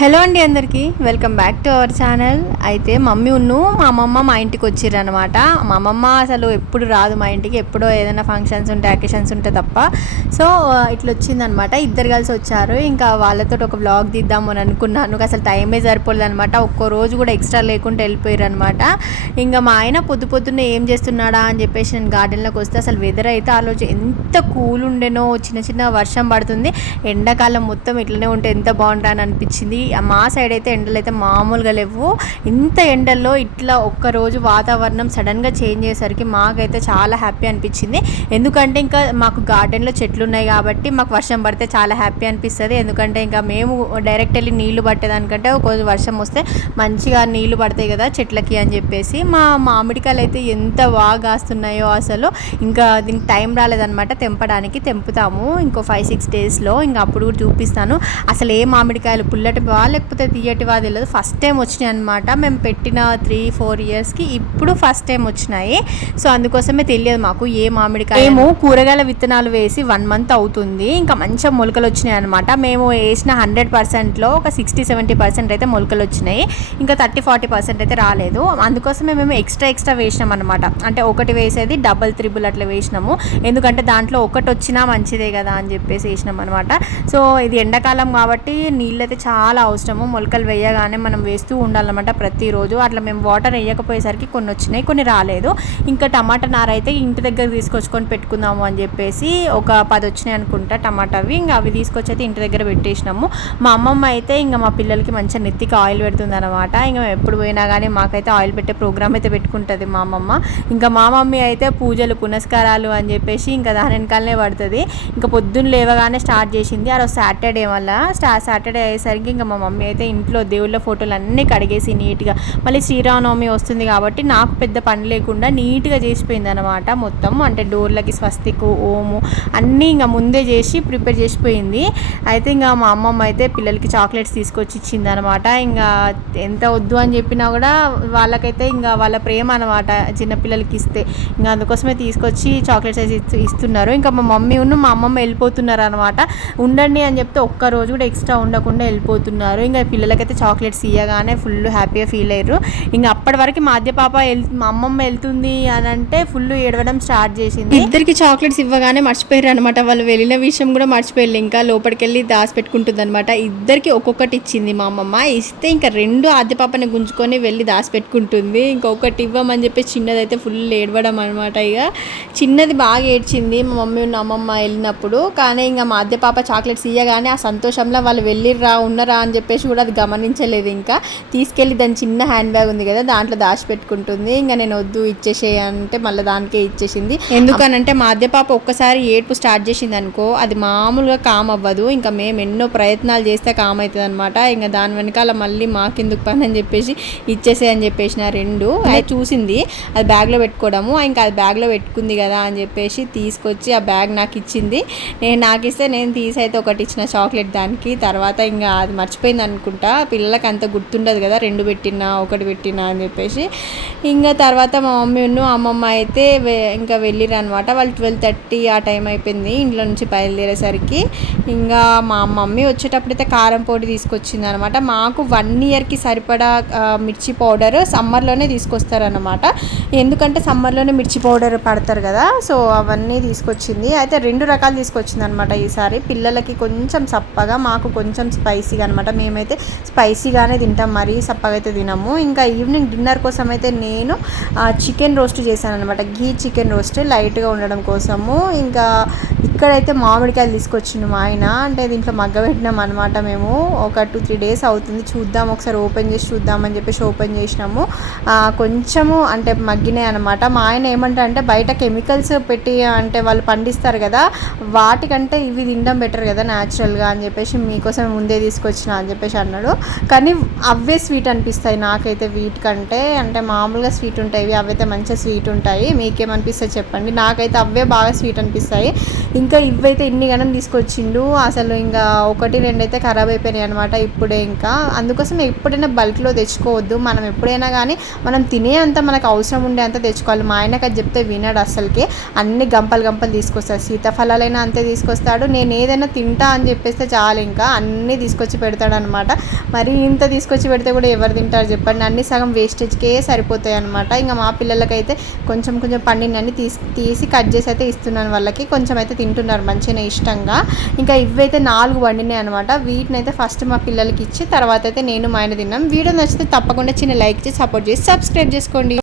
Hello అండి అందరికీ. Welcome back to our channel అయితే మమ్మీ ఉన్ను మా అమ్మమ్మ మా ఇంటికి వచ్చిర్రనమాట మా అమ్మమ్మ అసలు ఎప్పుడు రాదు మా ఇంటికి. ఎప్పుడో ఏదైనా ఫంక్షన్స్ ఉంటే అకేషన్స్ ఉంటే తప్ప. సో ఇట్లా వచ్చిందనమాట ఇద్దరు కలిసి వచ్చారు. ఇంకా వాళ్ళతో ఒక వ్లాగ్ తీద్దాము అని అనుకున్నాను. అసలు టైమే సరిపోలేదు అనమాట ఒక్కో రోజు కూడా ఎక్స్ట్రా లేకుండా వెళ్ళిపోయారు అనమాట ఇంకా మా ఆయన పొద్దు పొద్దున్నే ఏం చేస్తున్నాడా అని చెప్పేసి నేను గార్డెన్లోకి వస్తే అసలు వెదర్ అయితే ఆ రోజు ఎంత కూల్ ఉండేనో చిన్న చిన్న వర్షం పడుతుంది. ఎండాకాలం మొత్తం ఇట్లనే ఉంటే ఎంత బాగుంటా అని అనిపించింది మా సైడ్ అయితే ఎండలు అయితే మామూలుగా లేవు. ఇంత ఎండల్లో ఇట్లా ఒక్క రోజు వాతావరణం సడన్గా చేంజ్ అయ్యేసరికి మాకైతే చాలా హ్యాపీ అనిపించింది. ఎందుకంటే ఇంకా మాకు గార్డెన్లో చెట్లు ఉన్నాయి కాబట్టి మాకు వర్షం పడితే చాలా హ్యాపీ అనిపిస్తుంది. ఎందుకంటే ఇంకా మేము డైరెక్ట్ వెళ్ళి నీళ్ళు పట్టేదానికంటే ఒక రోజు వర్షం వస్తే మంచిగా నీళ్ళు పడతాయి కదా చెట్లకి అని చెప్పేసి మా మామిడికాయలు అయితే ఎంత బాగా కాస్తున్నాయో అసలు. ఇంకా దీనికి టైం రాలేదనమాట తెంపడానికి తెంపుతాము. ఇంకో ఫైవ్ సిక్స్ డేస్లో ఇంకా అప్పుడు కూడా చూపిస్తాను. అసలు ఏ మామిడికాయలు పుల్లటి లేకపోతే తీయటివా తెలియదు ఫస్ట్ టైం వచ్చినాయి అనమాట మేము పెట్టిన త్రీ ఫోర్ ఇయర్స్కి ఇప్పుడు ఫస్ట్ టైం వచ్చినాయి. సో అందుకోసమే తెలియదు మాకు ఏ మామిడికాయ మేము కూరగాయల విత్తనాలు వేసి వన్ మంత్ అవుతుంది. ఇంకా మంచిగా మొలకలు వచ్చినాయి అనమాట మేము వేసిన హండ్రెడ్ పర్సెంట్లో ఒక సిక్స్టీ సెవెంటీ పర్సెంట్ అయితే మొలకలు వచ్చినాయి. ఇంకా థర్టీ ఫార్టీ పర్సెంట్ అయితే రాలేదు. అందుకోసమే మేము ఎక్స్ట్రా ఎక్స్ట్రా వేసినాం అనమాట అంటే ఒకటి వేసేది డబల్ త్రిబుల్ అట్లా వేసినాము. ఎందుకంటే దాంట్లో ఒకటి వచ్చినా మంచిదే కదా అని చెప్పేసి వేసినాం అనమాట సో ఇది ఎండాకాలం కాబట్టి నీళ్ళు అయితే చాలా అవసరము మొలకలు వేయగానే మనం వేస్తూ ఉండాలన్నమాట ప్రతిరోజు. అట్లా మేము వాటర్ వేయకపోయేసరికి కొన్ని వచ్చినాయి కొన్ని రాలేదు. ఇంకా టమాటా నార అయితే ఇంటి దగ్గర తీసుకొచ్చుకొని పెట్టుకుందాము అని చెప్పేసి ఒక పది వచ్చినాయి అనుకుంటా టమాటావి ఇంకా అవి తీసుకొచ్చి అయితే ఇంటి దగ్గర పెట్టేసినాము. మా అమ్మమ్మ అయితే ఇంకా మా పిల్లలకి మంచిగా నెత్తికి ఆయిల్ పెడుతుంది అనమాట ఇంకా ఎప్పుడు పోయినా కానీ మాకైతే ఆయిల్ పెట్టే ప్రోగ్రామ్ అయితే పెట్టుకుంటుంది మా అమ్మమ్మ. ఇంకా మా మమ్మీ అయితే పూజలు పునస్కారాలు అని చెప్పేసి ఇంకా దాని వెనకాలనే పడుతుంది. ఇంకా పొద్దున్న లేవగానే స్టార్ట్ చేసింది. ఆ రోజు సాటర్డే వల్ల స్టా సాటర్డే అయ్యేసరికి ఇంకా మా మమ్మీ అయితే ఇంట్లో దేవుళ్ళ ఫోటోలు అన్నీ కడిగేసి నీట్గా మళ్ళీ శ్రీరామనవమి వస్తుంది కాబట్టి నాకు పెద్ద పని లేకుండా నీట్గా చేసిపోయింది అనమాట మొత్తం. అంటే డోర్లకి స్వస్తిక్ ఓము అన్నీ ఇంకా ముందే చేసి ప్రిపేర్ చేసిపోయింది. అయితే ఇంకా మా అమ్మమ్మ అయితే పిల్లలకి చాక్లెట్స్ తీసుకొచ్చి ఇచ్చింది అనమాట ఇంకా ఎంత వద్దు అని చెప్పినా కూడా వాళ్ళకైతే ఇంకా వాళ్ళ ప్రేమ అనమాట చిన్నపిల్లలకి ఇస్తే. ఇంకా అందుకోసమే తీసుకొచ్చి చాక్లెట్స్ అయితే ఇస్తున్నారు. ఇంకా మా మమ్మీ ఉన్న మా అమ్మమ్మ వెళ్ళిపోతున్నారు అనమాట ఉండండి అని చెప్తే ఒక్క రోజు కూడా ఎక్స్ట్రా ఉండకుండా వెళ్ళిపోతున్నారు. ఇంకా పిల్లలకైతే చాక్లెట్స్ ఇవ్వగానే ఫుల్ హ్యాపీగా ఫీల్ అయ్యారు. ఇంకా అప్పటి వరకు మా పాప మా అమ్మమ్మ వెళ్తుంది అని అంటే ఫుల్ ఏడవడం స్టార్ట్ చేసింది. ఇద్దరికి చాక్లెట్స్ ఇవ్వగానే మర్చిపోయారు అనమాట వాళ్ళు వెళ్ళిన విషయం కూడా మర్చిపోయారు. ఇంకా లోపలికి వెళ్ళి దాచిపెట్టుకుంటుంది అనమాట ఇద్దరికి ఒక్కొక్కటి ఇచ్చింది మా అమ్మమ్మ. ఇస్తే ఇంకా రెండు ఆద్య పాపని గుంజుకొని వెళ్ళి దాచిపెట్టుకుంటుంది ఇంకొకటి ఇవ్వమని చెప్పి చిన్నది అయితే ఫుల్ ఏడవడం అనమాట ఇక చిన్నది బాగా ఏడ్చింది మా మమ్మీ ఉన్న అమ్మమ్మ వెళ్ళినప్పుడు. కానీ ఇంకా మా అద్దె పాప చాక్లెట్స్ ఇవ్వగానే ఆ సంతోషంలో వాళ్ళు వెళ్ళిర్రా ఉన్నరా అని చెప్పేసి కూడా అది గమనించలేదు ఇంకా. తీసుకెళ్ళి దాని చిన్న హ్యాండ్ బ్యాగ్ ఉంది కదా దాంట్లో దాచిపెట్టుకుంటుంది. ఇంకా నేను వద్దు ఇచ్చేసే అంటే మళ్ళీ దానికే ఇచ్చేసింది. ఎందుకనంటే మా అద్దె పాప ఒక్కసారి ఏడుపు స్టార్ట్ చేసింది అనుకో అది మామూలుగా కామ్ అవ్వదు. ఇంకా మేము ఎన్నో ప్రయత్నాలు చేస్తే కామ్ అవుతుంది అనమాట ఇంకా దాని వెనకాల మళ్ళీ మాకెందుకు పని అని చెప్పేసి ఇచ్చేసే అని చెప్పేసిన రెండు. అది చూసింది అది బ్యాగ్లో పెట్టుకోవడము. ఇంకా అది బ్యాగ్లో పెట్టుకుంది కదా అని చెప్పేసి తీసుకొచ్చి ఆ బ్యాగ్ నాకు ఇచ్చింది. నేను నాకు ఇస్తే నేను తీసి అయితే ఒకటి ఇచ్చిన చాక్లెట్ దానికి. తర్వాత ఇంకా అది మర్చిపోయింది అనుకుంటా. పిల్లలకి అంత గుర్తుండదు కదా రెండు పెట్టినా ఒకటి పెట్టినా అని చెప్పేసి. ఇంకా తర్వాత మా మమ్మీ ఉన్ను అమ్మమ్మ అయితే ఇంకా వెళ్ళిరు అనమాట వాళ్ళు ట్వెల్వ్ థర్టీ ఆ టైం అయిపోయింది ఇంట్లో నుంచి బయలుదేరేసరికి. ఇంకా మా మమ్మీ వచ్చేటప్పుడైతే కారం పొడి తీసుకొచ్చింది అనమాట మాకు వన్ ఇయర్కి సరిపడా మిర్చి పౌడర్ సమ్మర్లోనే తీసుకొస్తారనమాట ఎందుకంటే సమ్మర్లోనే మిర్చి పౌడర్ పడతారు కదా సో అవన్నీ తీసుకొచ్చింది. అయితే రెండు రకాలు తీసుకొచ్చింది అనమాట ఈసారి. పిల్లలకి కొంచెం సప్పగా మాకు కొంచెం స్పైసీగా అనమాట మేమైతే స్పైసీగానే తింటాం మరీ సప్పగా అయితే తినము. ఇంకా ఈవినింగ్ డిన్నర్ కోసం అయితే నేను చికెన్ రోస్ట్ చేశాను అనమాట ఘీ చికెన్ రోస్ట్ లైట్గా ఉండడం కోసము. ఇంకా ఇక్కడైతే మామిడికాయలు తీసుకొచ్చిండు మా ఆయన. అంటే దీంట్లో మగ్గబెట్టినాం అనమాట మేము. ఒక టూ త్రీ డేస్ అవుతుంది. చూద్దాం ఒకసారి ఓపెన్ చేసి చూద్దామని చెప్పేసి ఓపెన్ చేసినాము. కొంచెము అంటే మగ్గినాయి అనమాట మా ఆయన ఏమంటారు అంటే బయట కెమికల్స్ పెట్టి అంటే వాళ్ళు పండిస్తారు కదా వాటికంటే ఇవి తినడం బెటర్ కదా న్యాచురల్గా అని చెప్పేసి మీకోసం ముందే తీసుకొచ్చిన అని చెప్పేసి అన్నాడు. కానీ అవే స్వీట్ అనిపిస్తాయి. నాకైతే వీటికంటే అంటే మామూలుగా స్వీట్ ఉంటాయి. ఇవి అవైతే మంచిగా స్వీట్ ఉంటాయి. మీకేమనిపిస్తాయి చెప్పండి. నాకైతే అవే బాగా స్వీట్ అనిపిస్తాయి. ఇంకా ఇవైతే ఇన్ని గణం తీసుకొచ్చిండు. అసలు ఇంకా ఒకటి రెండు అయితే ఖరాబ్ అయిపోయినాయి అనమాట ఇప్పుడే ఇంకా. అందుకోసం ఎప్పుడైనా బల్క్లో తెచ్చుకోవద్దు. మనం ఎప్పుడైనా కానీ మనం తినే అంత మనకు అవసరం ఉండే అంత తెచ్చుకోవాలి. మా ఆయనకు అది చెప్తే వినాడు అసలుకి. అన్ని గంపలు గంపలు తీసుకొస్తాడు. సీతాఫలాలైనా అంతే తీసుకొస్తాడు. నేను ఏదైనా తింటా అని చెప్పేస్తే చాలు ఇంకా. అన్నీ తీసుకొచ్చి పెడతాడు. తింటాడనమాట. మరి ఇంత తీసుకొచ్చి పెడితే కూడా ఎవరు తింటారు చెప్పండి. అన్ని సగం వేస్టేజ్కే సరిపోతాయి అనమాట ఇంకా మా పిల్లలకైతే కొంచెం కొంచెం పండినన్ని తీసి తీసి కట్ చేసి అయితే ఇస్తున్నాను వాళ్ళకి. కొంచెం అయితే తింటున్నారు మంచిగా ఇష్టంగా. ఇంకా ఇవైతే నాలుగు వండినాయి అనమాట వీటిని అయితే ఫస్ట్ మా పిల్లలకి ఇచ్చి తర్వాత అయితే నేను మా ఆయన తిన్నాం. వీడియో నచ్చితే తప్పకుండా చిన్న లైక్ చేసి సపోర్ట్ చేసి సబ్స్క్రైబ్ చేసుకోండి.